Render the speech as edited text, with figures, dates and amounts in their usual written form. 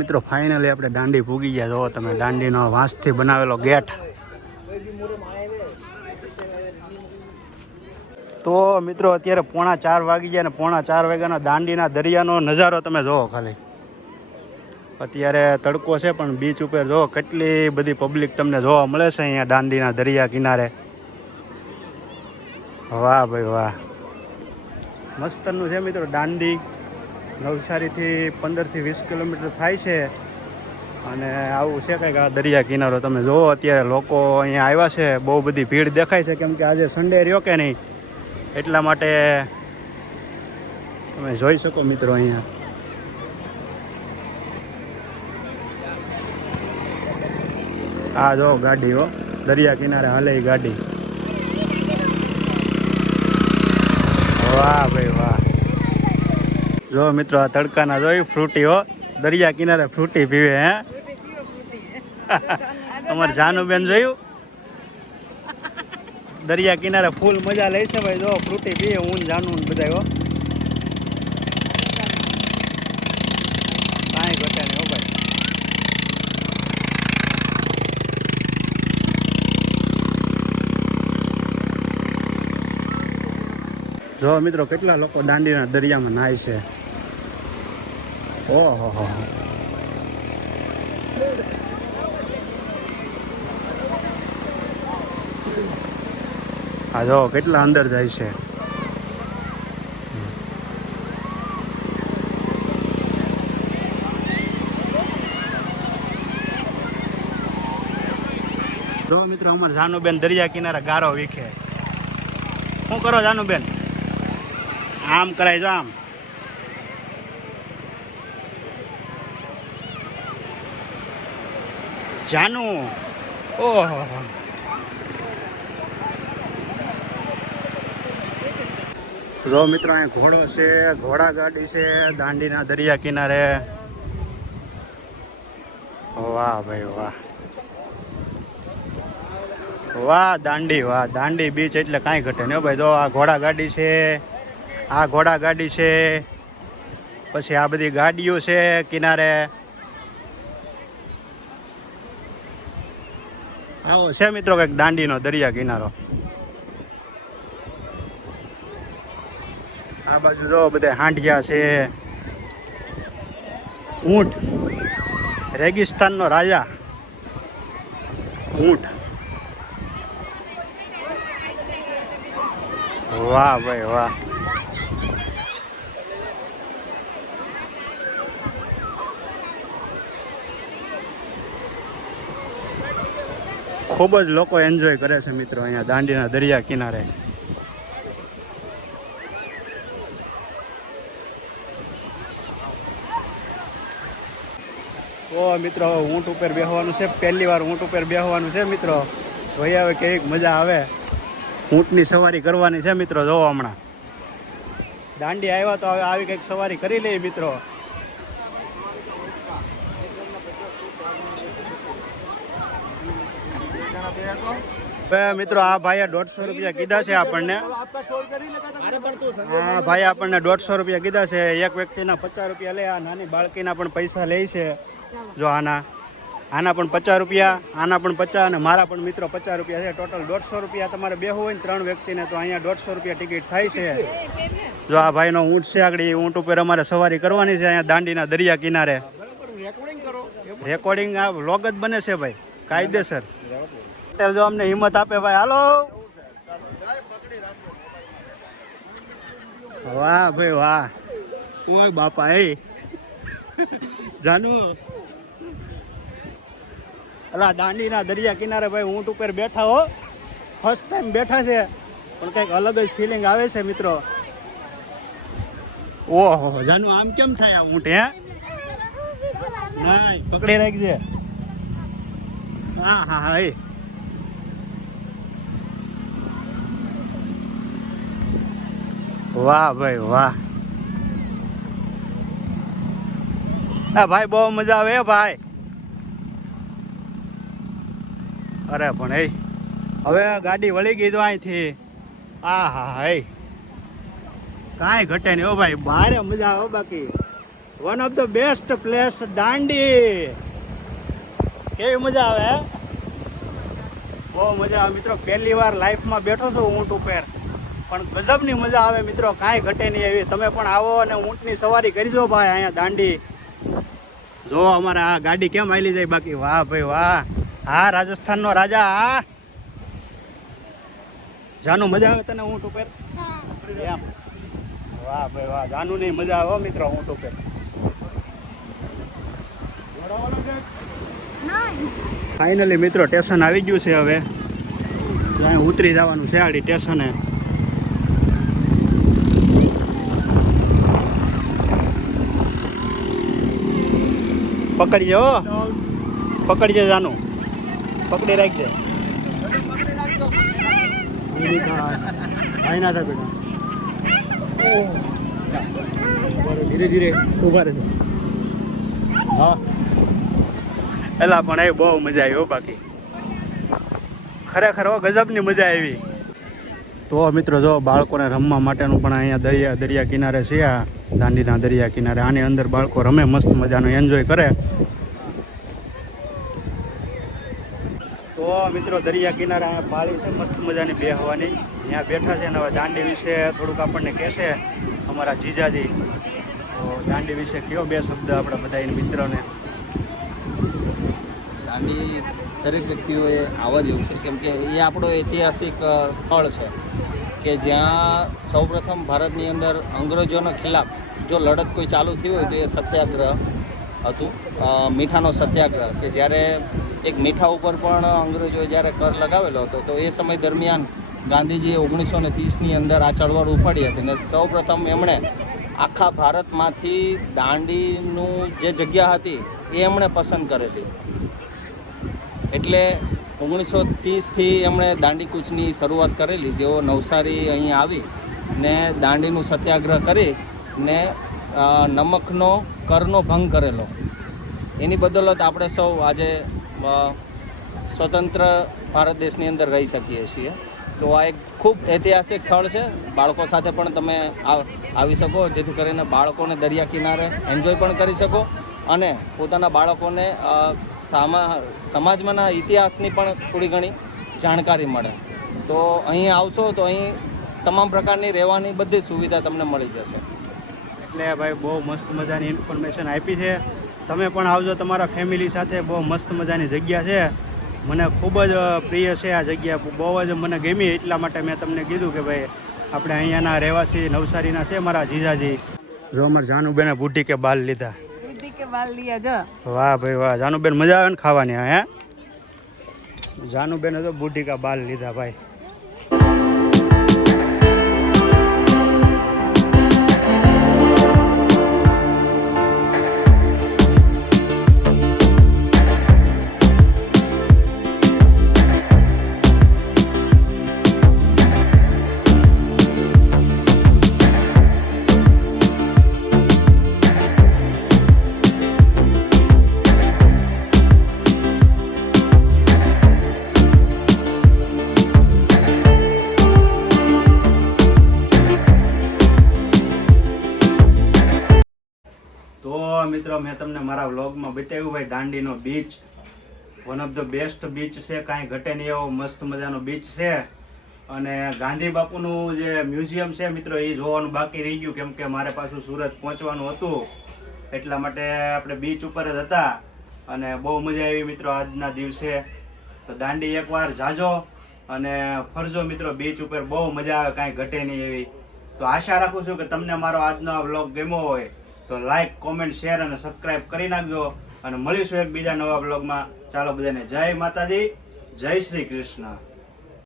મિત્રો ફાઇનલી આપણે દાંડી પૂગી ગયા. જો તમે દાંડીનો વાંસથી બનાવેલો ગેટ. તો મિત્રો અત્યારે 3:45 વાગી ગયા ને 3:45 વાગ્યાનો દાંડીના દરિયાનો નજારો તમે જોવો ખાલી. અત્યારે તડકો છે પણ બીચ ઉપર જો કેટલી બધી પબ્લિક તમને જોવા મળે છે અહીંયા દાંડીના દરિયા કિનારે. વાહ ભાઈ વાહ, મસ્તનું છે મિત્રો. દાંડી નવસારીથી 15 થી 20 કિલોમીટર થાય છે અને આવું છે કંઈક આ દરિયા કિનારો. તમે જુઓ અત્યારે લોકો અહીંયા આવ્યા છે, બહુ બધી ભીડ દેખાય છે કેમ કે આજે સન્ડે રહ્યો કે નહીં એટલા માટે તમે જોઈ શકો મિત્રો. અહીંયા આ જો ગાડી હો, દરિયા કિનારે હાલે એ ગાડી. વાહ ભાઈ વાહ. જો મિત્રો આ તડકાના જોઈ ફ્રૂટી હો, દરિયા કિનારે ફ્રૂટી પીવે. હે અમારે જાનુબેન જોયું દરિયા કિનારે ફૂલ મજા લે છે ભાઈ. જો ફ્રૂટી પીએ હું જાનું બધા હો, કાંઈ ઘટે નહીં હો ભાઈ. જો મિત્રો કેટલા લોકો દાંડીના દરિયામાં નાય છે. ઓહો, હા જો કેટલા અંદર જાય છે. જો મિત્રો અમારે જાનુબેન દરિયા કિનારે ગારો વીખે. શું કરો જાનુબેન? આમ કરાય જો આમ. જાનુ ઓહો, જો મિત્રો અહીં ઘોડો છે, ઘોડા ગાડી છે દાંડીના દરિયા કિનારે. વાહ ભાઈ વાહ, વાહ દાંડી, વાહ દાંડી બીચ એટલે કાંઈ ઘટે નહીં ભાઈ. જો આ ઘોડા ગાડી છે, આ ઘોડા ગાડી છે, પછી આ બધી ગાડીઓ છે કિનારે. આવો છે મિત્રો કંઈક દાંડીનો દરિયા કિનારો. આ બાજુ જો બધા હાંડિયા છે, ઊંટ, રેગિસ્તાનનો રાજા ઊંટ. વાહ ભાઈ વાહ. ખૂબ જ લોકો એન્જોય કરે છે મિત્રો અહીંયા દાંડીના દરિયા કિનારે. તો મિત્રો ઊંટ ઉપર બેસવાનું છે, પહેલી વાર ઊંટ ઉપર બેસવાનું છે મિત્રો. જોઈ આવે કેવી મજા આવે. ઊંટની સવારી કરવાની છે મિત્રો. જોવો હમણાં દાંડી આવ્યા તો હવે આવી કંઈક સવારી કરી લઈએ મિત્રો. મિત્રો આ ભાઈએ 150 રૂપિયા કીધા છે આપણને. હા ભાઈ આપણને 150 રૂપિયા કીધા છે. એક વ્યક્તિના 50 રૂપિયા લે. આ નાની બાળકીના પણ પૈસા લે છે. જો આના પણ 50 રૂપિયા, આના પણ 50 અને મારા પણ મિત્રો 50 રૂપિયા છે. ટોટલ 150 રૂપિયા તમારે બેહવું હોય ને 3 વ્યક્તિને તો અહીંયા 150 રૂપિયા ટિકિટ થાય છે. જો આ ભાઈનો ઊંટ છે, આગળ ઊંટ ઉપર અમારે સવારી કરવાની છે અહીંયા દાંડીના દરિયા કિનારે. રેકોર્ડિંગ આ વ્લોગ જ બને છે ભાઈ, કાયદેસર. જો અમને હિંમત આપે ભાઈ, હાલો. વાહ ભાઈ વાહ. ઓય બાપા એ જાનુ અલા દાંડીના દરિયા કિનારે ભાઈ ઊંટ ઉપર બેઠા હો. ફર્સ્ટ ટાઈમ બેઠા છે પણ કંઈક અલગ જ ફિલિંગ આવે છે મિત્રો. ઓહો જાનુ આમ કેમ થાય આ ઊંટ? હે નહીં પકડી રાખજે. હા હા હા. વાહ ભાઈ વાહ. હા ભાઈ બહુ મજા આવે ભાઈ. અરે પણ એ હવે ગાડી વળી ગઈ તો અહીંથી. હા હા હા. કાંઈ ઘટે નહીં હો ભાઈ, બારે મજા આવે બાકી. One of the best place Dandi. કેવી મજા આવે હે? બહુ મજા આવે મિત્રો. પહેલી વાર લાઈફમાં બેઠો છું ઊંટ ઉપર, પણ ગજબની મજા આવે મિત્રો, કાંઈ ઘટે નહીં એવી. તમે પણ આવો અને ઊંટની સવારી કરજો ભાઈ અહીંયા દાંડી. જો અમારે આ ગાડી કેમ હાલી જાય બાકી. વાહ ભાઈ વાહ. હા, રાજસ્થાનનો રાજા. હા જાનુ, મજા આવે તને ઊંટ ઉપર? એમ. વાહ ભાઈ વાહ. જાનુ ની મજા આવે મિત્રો ઊંટ ઉપર. ફાઇનલી મિત્રો સ્ટેશન આવી ગયું છે. હવે ત્યાં ઉતરી જવાનું છે આડી સ્ટેશને. પકડજો, પકડજે જાનું, પકડી રાખજે. ભાઈ ના થાય બેટા. ધીરે ધીરે ઉભા રહેજો. હા એલા પણ એ બહુ મજા આવી હો બાકી. ખરેખર ગજબની મજા આવી. તો મિત્રો જો બાળકોને રમવા માટેનું પણ અહીંયા દરિયા કિનારે છે. આ દાંડીના દરિયા કિનારે આની અંદર બાળકો રમે, મસ્ત મજાનું એન્જોય કરે. તો મિત્રો દરિયા કિનારે અહીંયા પાળી છે મસ્ત મજાની બેહવાની. ત્યાં બેઠા છે ને હવે દાંડી વિશે થોડુંક આપણને કહેશે અમારા જીજાજી. તો દાંડી વિશે કયો બે શબ્દ આપણે બધા મિત્રોને. દાંડી દરેક વ્યક્તિઓએ આવવા જેવું છે, કેમ કે એ આપણો ઐતિહાસિક સ્થળ છે કે જ્યાં સૌપ્રથમ ભારતની અંદર અંગ્રેજોના ખિલાફ જો લડત કોઈ ચાલુ થઈ હોય તો એ સત્યાગ્રહ હતું, મીઠાનો સત્યાગ્રહ. કે જ્યારે એક મીઠા ઉપર પણ અંગ્રેજોએ જ્યારે કર લગાવેલો હતો, તો એ સમય દરમિયાન ગાંધીજીએ 1930ની અંદર આ ચળવળ ઉપાડી હતી અને સૌપ્રથમ એમણે આખા ભારતમાંથી દાંડીનું જે જગ્યા હતી એ એમણે પસંદ કરેલી. એટલે 1930થી એમણે દાંડી કૂચની શરૂઆત કરેલી. જેઓ નવસારી અહીં આવી ને દાંડીનું સત્યાગ્રહ કરી ને નમકનો કરનો ભંગ કરેલો. એની બદોલત આપણે સૌ આજે સ્વતંત્ર ભારત દેશની અંદર રહી શકીએ છીએ. તો આ એક ખૂબ ઐતિહાસિક સ્થળ છે. બાળકો સાથે પણ તમે આવી શકો, જેથી કરીને બાળકોને દરિયા કિનારે એન્જોય પણ કરી શકો અને પોતાના બાળકોને સમાજમાંના ઇતિહાસની પણ થોડી ઘણી જાણકારી મળે. તો અહીં આવશો તો અહીં તમામ પ્રકારની રહેવાની બધી સુવિધા તમને મળી જશે. એટલે ભાઈ બહુ મસ્ત મજાની ઇન્ફોર્મેશન આપી છે. તમે પણ આવજો તમારા ફેમિલી સાથે. બહુ મસ્ત મજાની જગ્યા છે. મને ખૂબ જ પ્રિય છે આ જગ્યા, બહુ જ મને ગમી. એટલા માટે મેં તમને કીધું કે ભાઈ આપણે અહીંયાના રહેવાસી નવસારીના છે મારા જીજાજી. જો અમારે જાનુબેને બુઢી કે બાલ લીધા. વાહ ભાઈ વાહ. જાનુબેન મજા આવે ને ખાવાની? હે જાનુબેને તો બુઢી કા બાલ લીધા ભાઈ. તો મિત્રો મેં તમને મારા વ્લોગમાં બતાવ્યું ભાઈ દાંડીનો beach. One of the best beach છે, કાંઈ ઘટે નહીં એવો મસ્ત મજાનો બીચ છે. અને ગાંધી બાપુનું જે મ્યુઝિયમ છે મિત્રો એ જોવાનું બાકી રહી ગયું, કેમ કે મારે પાછું સુરત પહોંચવાનું હતું. એટલા માટે આપણે બીચ ઉપર જ હતા અને બહુ મજા આવી મિત્રો આજના દિવસે. તો દાંડી એકવાર જાજો અને ફરજો મિત્રો બીચ ઉપર. બહુ મજા આવે, કાંઈ ઘટે નહીં એવી. તો આશા રાખું છું કે તમને મારો આજનો આ વ્લોગ ગમ્યો હોય તો લાઈક, કોમેન્ટ, શેર અને સબસ્ક્રાઈબ કરી નાખજો. અને મળીશું એક બીજા નવા બ્લોગમાં. ચાલો બધાને જય માતાજી, જય શ્રી કૃષ્ણ.